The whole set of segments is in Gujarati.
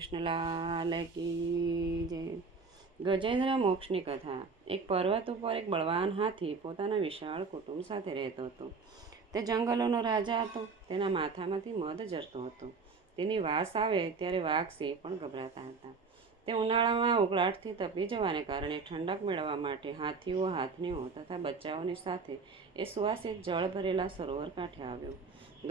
બાળકૃષ્ણલાલ કી જય। ગજેન્દ્ર મોક્ષની કથા। એક પર્વત ઉપર એક બળવાન હાથી પોતાના વિશાળ કુટુંબ સાથે રહેતો હતો। તે જંગલોનો રાજા હતો। તેના માથામાંથી મધ ઝરતો હતો। તેની વાસ આવે ત્યારે વાઘ સિંહ પણ ગભરાતા હતા। તે ઉનાળામાં ઉકળાટથી તપી જવાને કારણે ઠંડક મેળવવા માટે હાથીઓ, હાથનીઓ તથા બચ્ચાઓની સાથે એ સુવાસિત જળ ભરેલા સરોવર કાંઠે આવ્યો।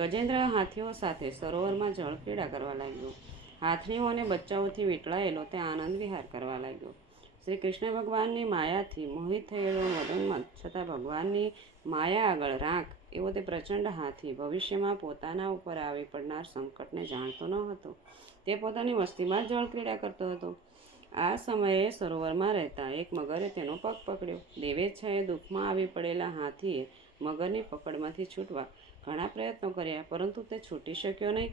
ગજેન્દ્ર હાથીઓ સાથે સરોવરમાં જળ ક્રીડા કરવા લાગ્યો। હાથનીઓ અને બચ્ચાઓથી વીંટળાયેલો તે આનંદ વિહાર કરવા લાગ્યો। શ્રી કૃષ્ણ ભગવાનની માયાથી મોહિત થયેલો મદોન્મત્ત, છતાં ભગવાનની માયા આગળ રાખ એવો તે પ્રચંડ હાથી ભવિષ્યમાં પોતાના ઉપર આવી પડનાર સંકટને જાણતો ન હતો। તે પોતાની વસ્તીમાં જળ ક્રીડા કરતો હતો। આ સમયે સરોવરમાં રહેતા એક મગરે તેનો પગ પકડ્યો। દેવેચ્છાએ દુઃખમાં આવી પડેલા હાથીએ મગરની પકડમાંથી છૂટવા ઘણા પ્રયત્નો કર્યા, પરંતુ તે છૂટી શક્યો નહીં,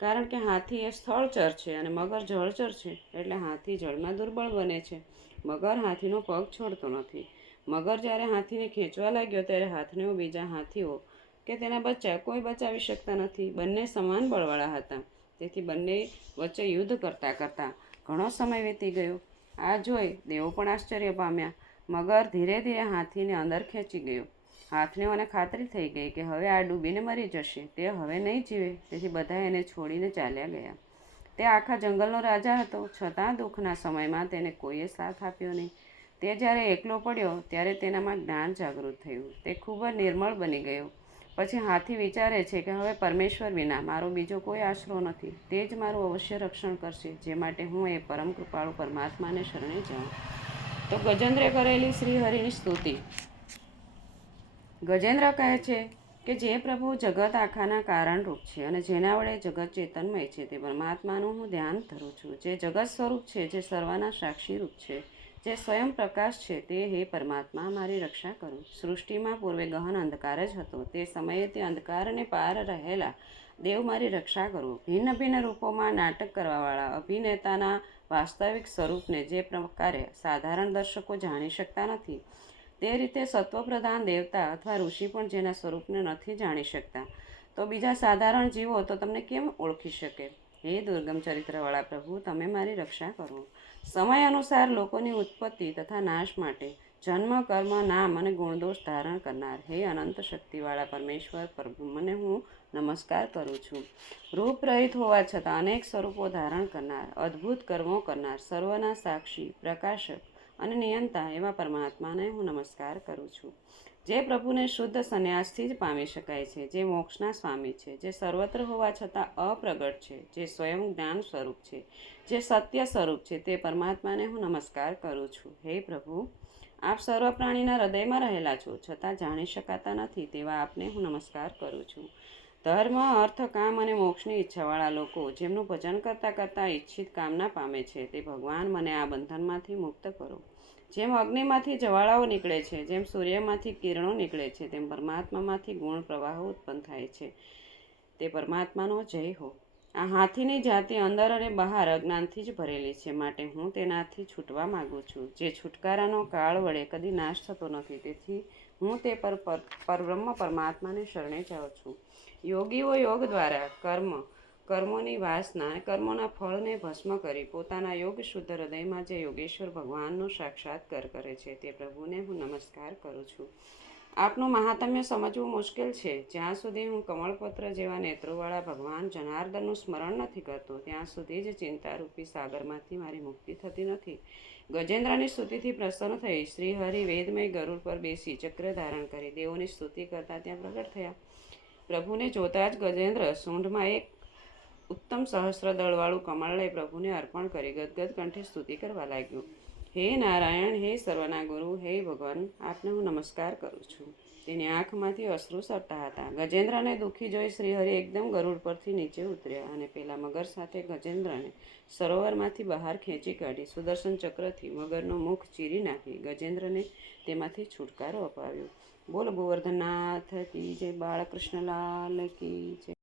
કારણ કે હાથી એ સ્થળચર છે અને મગર જળચર છે, એટલે હાથી જળમાં દુર્બળ બને છે। મગર હાથીનો પગ છોડતો નથી। મગર જ્યારે હાથીને ખેંચવા લાગ્યો ત્યારે હાથીઓ, બીજા હાથીઓ કે તેના બચ્ચા કોઈ બચાવી શકતા નથી। બંને સમાન બળવાળા હતા, તેથી બંને વચ્ચે યુદ્ધ કરતાં કરતાં ઘણો સમય વીતી ગયો। આ જોઈ દેવો પણ આશ્ચર્ય પામ્યા। મગર ધીરે ધીરે હાથીને અંદર ખેંચી ગયો। હાથનીઓને ખાતરી થઈ ગઈ કે હવે આ ડૂબીને મરી જશે, તે હવે નહીં જીવે, તેથી બધા એને છોડીને ચાલ્યા ગયા। તે આખા જંગલનો રાજા હતો, છતાં દુઃખના સમયમાં તેને કોઈએ સાથ આપ્યો નહીં। તે જ્યારે એકલો પડ્યો ત્યારે તેનામાં જ્ઞાન જાગૃત થયું। તે ખૂબ જ નિર્મળ બની ગયો। પછી હાથી વિચારે છે કે હવે પરમેશ્વર વિના મારો બીજો કોઈ આશરો નથી। તે જ મારું અવશ્ય રક્ષણ કરશે, જે માટે હું એ પરમ કૃપાળુ પરમાત્માને શરણે જાઉં। તો ગજેન્દ્રે કરેલી શ્રી હરિની સ્તુતિ। ગજેન્દ્ર કહે છે કે જે પ્રભુ જગત આખાના કારણરૂપ છે અને જેના વડે જગત ચેતનમય છે, તે પરમાત્માનું હું ધ્યાન ધરું છું। જે જગત સ્વરૂપ છે, જે સર્વના સાક્ષીરૂપ છે, જે સ્વયં પ્રકાશ છે, તે હે પરમાત્મા મારી રક્ષા કરો। સૃષ્ટિમાં પૂર્વે ગહન અંધકાર જ હતો, તે સમયે તે અંધકારને પાર રહેલા દેવ મારી રક્ષા કરો। ભિન્ન ભિન્ન રૂપોમાં નાટક કરવાવાળા અભિનેતાના વાસ્તવિક સ્વરૂપને જે પ્રકારે સાધારણ દર્શકો જાણી શકતા નથી, તે રીતે સત્વપ્રધાન દેવતા અથવા ઋષિ પણ જેના સ્વરૂપને નથી જાણી શકતા, તો બીજા સાધારણ જીવો તો તમને કેમ ઓળખી શકે? હે દુર્ગમ ચરિત્રવાળા પ્રભુ, તમે મારી રક્ષા કરો। સમય અનુસાર લોકોની ઉત્પત્તિ તથા નાશ માટે જન્મ, કર્મ, નામ અને ગુણદોષ ધારણ કરનાર હે અનંત શક્તિવાળા પરમેશ્વર પરબ્રહ્મને હું નમસ્કાર કરું છું। રૂપ રહિત હોવા છતાં અનેક સ્વરૂપો ધારણ કરનાર, અદ્ભુત કર્મો કરનાર, સર્વના સાક્ષી, પ્રકાશક અને નિયંતા એવા પરમાત્માને હું નમસ્કાર કરું છું। જે પ્રભુને શુદ્ધ સંન્યાસથી જ પામી શકાય છે, જે મોક્ષના સ્વામી છે, જે સર્વત્ર હોવા છતાં અપ્રગટ છે, જે સ્વયં જ્ઞાન સ્વરૂપ છે, જે સત્ય સ્વરૂપ છે, તે પરમાત્માને હું નમસ્કાર કરું છું। હે પ્રભુ, આપ સર્વ પ્રાણીના હૃદયમાં રહેલા છો, છતાં જાણી શકાતા નથી, તેવા આપને હું નમસ્કાર કરું છું। ધર્મ, અર્થ, કામ અને મોક્ષની ઈચ્છાવાળા લોકો જેમનું ભજન કરતાં કરતાં ઈચ્છિત કામના પામે છે, તે ભગવાન મને આ બંધનમાંથી મુક્ત કરો। જેમ અગ્નિમાંથી જ્વાળાઓ નીકળે છે, જેમ સૂર્યમાંથી કિરણો નીકળે છે, તેમ પરમાત્મામાંથી ગુણ પ્રવાહો ઉત્પન્ન થાય છે, તે પરમાત્માનો જય હો। આ હાથીની જાતિ અંદર અને બહાર અજ્ઞાનથી જ ભરેલી છે, માટે હું તેનાથી છૂટવા માગું છું, જે છુટકારાનો કાળ વડે કદી નાશ થતો નથી, તેથી હું તે પરબ્રહ્મ પરમાત્માને શરણે જાઉં છું। યોગીઓ યોગ દ્વારા કર્મોની વાસના અને કર્મોના ફળને ભસ્મ કરી પોતાના યોગ શુદ્ધ હૃદયમાં જે યોગેશ્વર ભગવાનનો સાક્ષાત્કાર કરે છે, તે પ્રભુને હું નમસ્કાર કરું છું। આપનું મહાત્મ્ય સમજવું મુશ્કેલ છે। જ્યાં સુધી હું કમળપત્ર જેવા નેત્રોવાળા ભગવાન જનાર્દનનું સ્મરણ નથી કરતો, ત્યાં સુધી જ ચિંતારૂપી સાગરમાંથી મારી મુક્તિ થતી નથી। ગજેન્દ્રની સ્તુતિથી પ્રસન્ન થઈ શ્રી હરિ વેદમય ગરુડ પર બેસી ચક્ર ધારણ કરી દેવોની સ્તુતિ કરતા ત્યાં પ્રગટ થયા। પ્રભુને જોતા જ ગજેન્દ્ર સૂંઢમાં એક ઉત્તમ સહસ્રદળવાળું કમળ લઈ પ્રભુને અર્પણ કરી ગદગદ કંઠે સ્તુતિ કરવા લાગ્યો। હે નારાયણ, હે સર્વના ગુરુ, હે ભગવાન, આપને હું નમસ્કાર કરું છું। તેની આંખમાંથી અશ્રુ સરતા હતા। ગજેન્દ્રને દુઃખી જોઈ શ્રીહરિ એકદમ ગરુડ પરથી નીચે ઉતર્યા અને પેલા મગર સાથે ગજેન્દ્રને સરોવરમાંથી બહાર ખેંચી કાઢી સુદર્શન ચક્રથી મગરનું મુખ ચીરી નાખી ગજેન્દ્રને તેમાંથી છુટકારો અપાવ્યો। બોલ ગોવર્ધનનાથ કી જય, બાળકૃષ્ણલાલ કી જય।